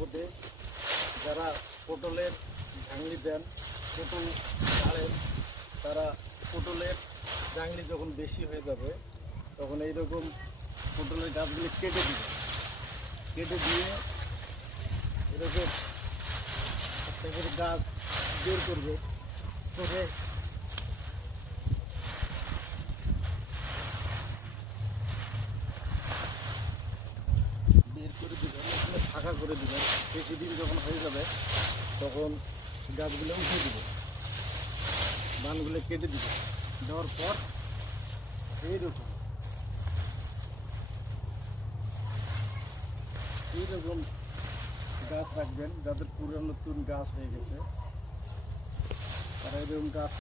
উপদেশ, যারা পটলের ঝাংলি দেন, পটল ছাড়েন, তারা পটলের ঝাংলি যখন বেশি হয়ে যাবে তখন এইরকম পটলের গাছগুলি কেটে দিবে। কেটে দিয়ে এরকম একটা করে গাছ বের করবে, করে বের করে দিবেন, এখানে ফাঁকা করে দিবেন। বেশি দিন যখন হয়ে যাবে তখন গাছগুলো উঠে দিবে, ধানগুলো কেটে দিবে। দেওয়ার পর এইরকম এইরকম গাছ রাখবেন। যাদের পুরো নতুন গাছ হয়ে গেছে তারা এরকম গাছ